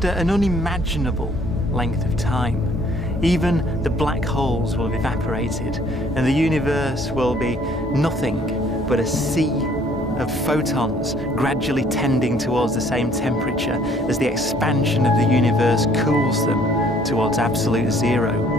after an unimaginable length of time, even the black holes will have evaporated and the universe will be nothing but a sea of photons gradually tending towards the same temperature as the expansion of the universe cools them towards absolute zero.